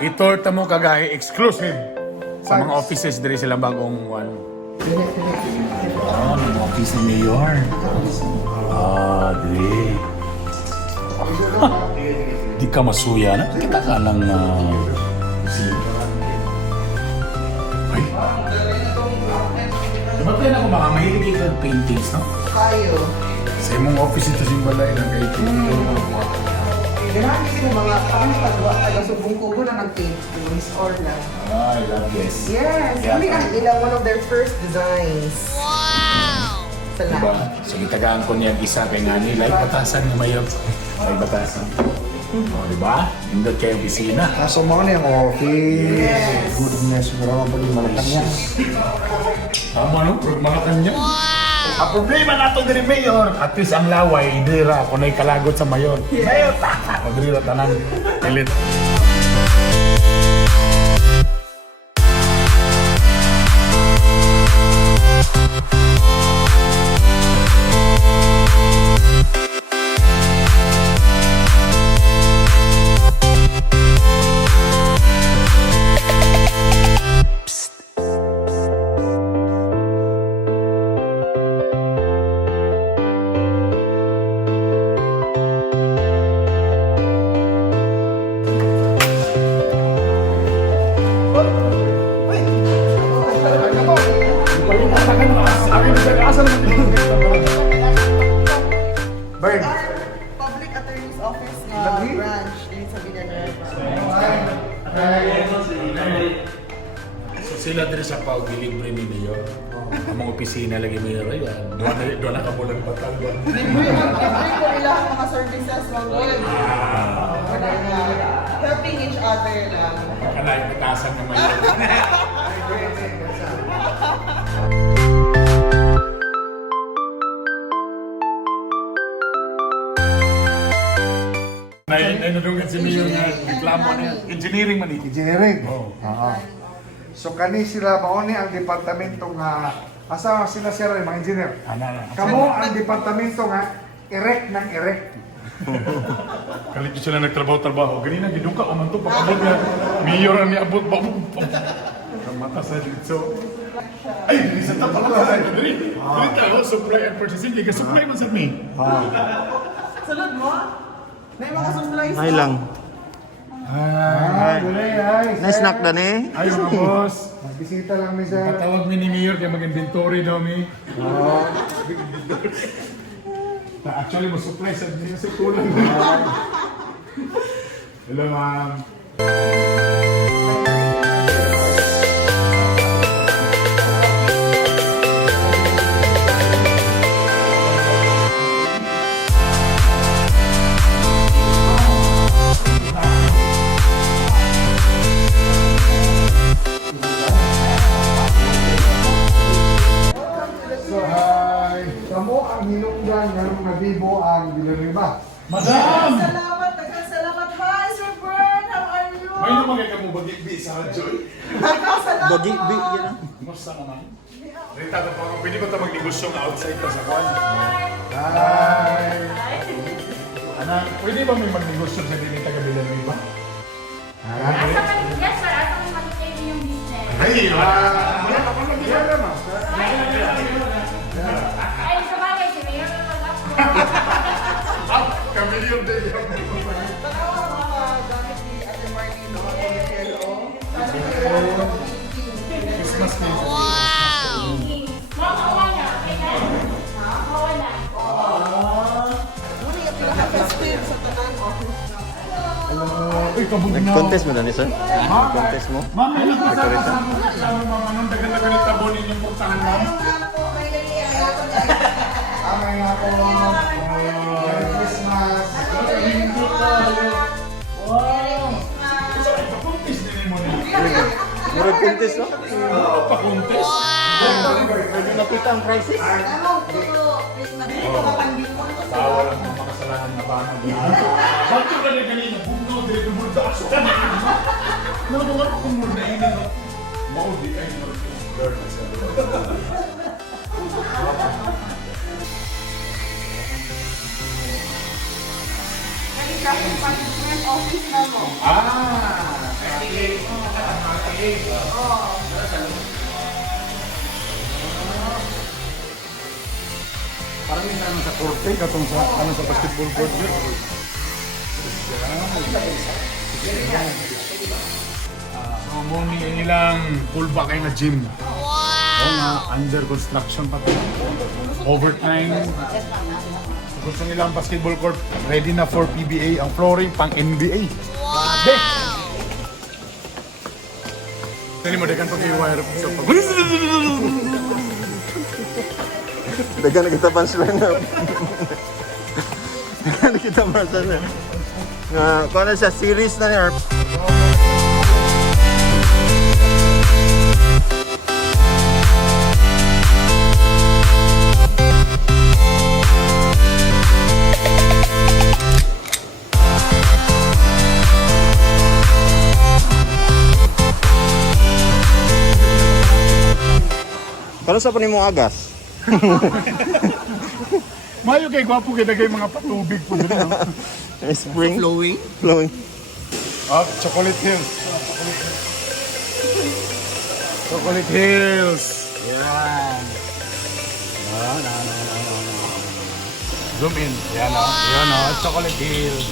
Itorta mo kagay exclusive sa mga offices diri sila bagong one. Oh, ng office ni Mayor. Ah, diri. Di ka masuya na. Kita ka lang ay. Diba tayo na kung baka mahilig ka paintings, no? Kayo. Sa imong office ito simbalay ng kay Marami sila mga taga-subong ko na nag-paint or lang. I love this. Yes, hindi ang ilang one of their first designs. Wow! Diba? So gitagaan ko niya isa kay ngani, like batasan na mayo. Like batasan. O, diba? Indot kayo opisina. Kaso mo na yung office. Goodness, mura mo yung malakang niya. Tama no? Mga kanya. Ang problema nato diri Mayor, at least ang laway, dira, kung na'y kalagot sa Mayor. Mayor, taka! O dira tanan. Elit. Bird. Public Attorney's Office na branch din sa Villanueva. So sila diri sa pau delivery ni Mayor. Ang mga opisina lagi Mayor ay doon na kabulan patalban. Libre ko ilang mga services mga good. Helping each other lang. Kanay patasan ng Mayor. Nadunggan si Mayor nga reklamo na engineering man Engineering. Oh. Oo. So kani sila mauni ang departamento nga asa sila sir mga engineer. Kamo ang departamento nga erect ng erect. Kalit sila nagtrabaho-trabaho. Ganina giduka o man to pagkabot nga Mayor ang niabot ba mo. Mata sa dito. Ay, dili sa tapos sa diri. Dili tayo supply and purchasing. Liga supply man sa me. Sunod mo? May mga supplies. Ay lang. Ay, ay. Na-snack na ni. Ay, mga boss. Magbisita lang mi sir. Patawag mi ni Mayor kaya mag-inventory daw mi. Actually, mo supply sa niya sa kulang. Hello, ma'am. So hi. Kamo ang hinungdan nganong nabibo ang Villanueva. Madam! Salamat, nagkasalamat. Hi, Sir Bern, how are you? May naman kayo mo bagigbi sa Joy. Nagkasalamat. Bagi-bi yan. Kumusta naman? Rita, pwede ba ito magnegosyo na outside ka sa kwan? Hi. Anak, pwede ba may magnegosyo sa dili taga Villanueva? Asa man, yes sir, asa man mag-take yung business. Ay, Yan naman. Ay, sa bagay, si Mayor na mag-upload. kami yun din. Tanawa ang mga gamit ni Ate Marlene, no? Christmas Eve. Makawa na, okay na? Makawa na. Muna yung pinaka-festive sa Tanan Office. Uy, kabog na. Nag-contest mo na ni sir? Nag-contest mo? Ma'am, may nakasama sa mga anong dagan-dagan ni tabo ninyong portahan, ma'am? Amay nga po. Merry Christmas. Wow! Isa may pakuntis din mo niya. Murag contest no? Pakuntis? Medyo napita ang crisis. Tawa lang ng mga kasalanan na bana dito. Bakit ka na kanina? Bugnaw, dito murda. Asukan na yun. Naman ako kung murda yun. Maudi ay learn na siya. Traffic management office na mo. Ah! Parang yung ano sa korte, katong sa ano sa basketball court yun. So mo ni ilang pullback ay na gym. Wow! nga, under construction pa to. Overtime. Gusto nilang basketball court ready na for PBA, ang flooring pang NBA. Grabe! Tali mo, dekan pag i-wire up sa pag... Dagan na kita punchline na. Dagan na kita punchline na. Kung ano siya, series na niya. Kano sa pa ni mo agas? Mayo kay gwapo kay dagay mga patubig po dito. Spring? Flowing? Flowing. Ah, Chocolate Hills. Chocolate Hills. Yan. Zoom in. Yan o. Yan o. Chocolate Hills.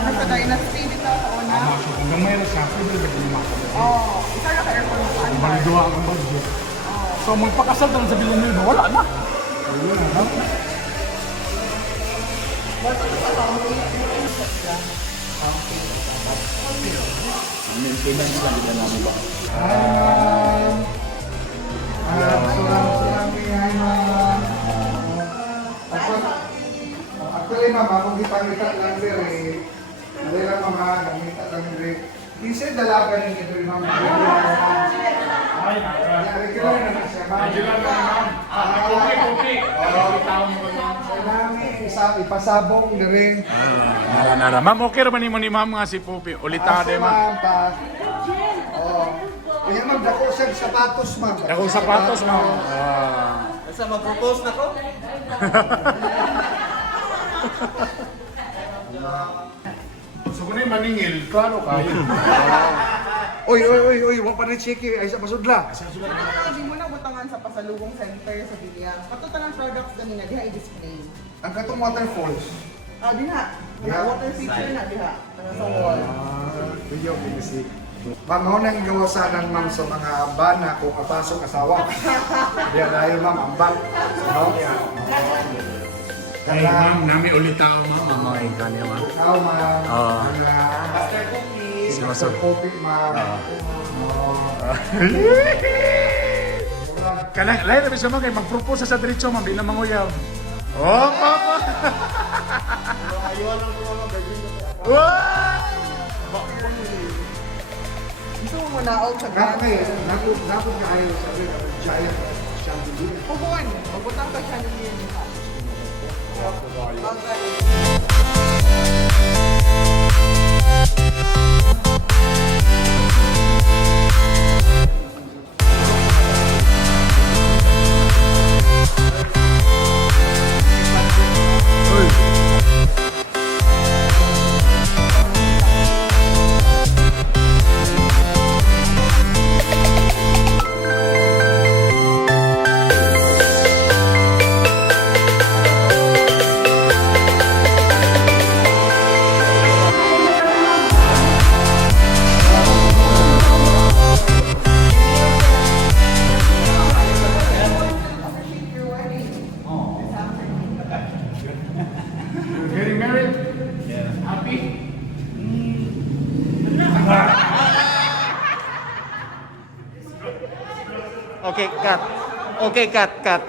Nasa dynasty dito sa una. Hanggang mayroon siya, pwede ba lima? Oo. Isa na ka-aircon sa ano. Maliduha ang budget. So magpakasal lang sa Villanueva, wala na. Actually, mama, kung kita-kita lang dire, hindi lang mama, namita lang dire. Isa dalaga ng ito, mama. Regular na siya, mama. Regular na naman. Kopi. Kailangan ipasabong dire. Nara. Ma'am, okay naman ni ma'am nga si Pupi. Ulitade, ma'am. Kaya ma'am, dako siya sapatos, ma'am. Dakong sapatos, ma'am. Asa mag-propose na ko? So kung yung maningil, klaro kayo. Oy, wag pa na chiki ay sa pasudla. Hindi mo na butangan sa pasalubong center sa Bilia. Katutan ng products na nila, diha i-display. Ang katong waterfalls. Diha. Yeah. Water feature na diha. Ano sa wall. Video kasi. Ma'am, ako nang gawasanan ma'am sa mga bana kung kapasok asawa. Diya dahil ma'am, ambak. So, Ay, ma'am, nami ulit tao, ma'am. Mga ikanya, ma'am. ikaw ma'am. Master cookies. Si Master Master. Kopi ma'am. Kanang, lahat na siya, ma'am, kay mag-propose sa diretso, ma'am. Di na manguyab. Oh, papa! Ayuan lang ko mga birthday. Wow! Gusto mo manaog sa Napot gas. napot ka ayaw sa giant chandelier. Puhuan. Magbutang ka siya ng yun. Getting married? Yeah. Happy? Okay, cut. Okay, cut.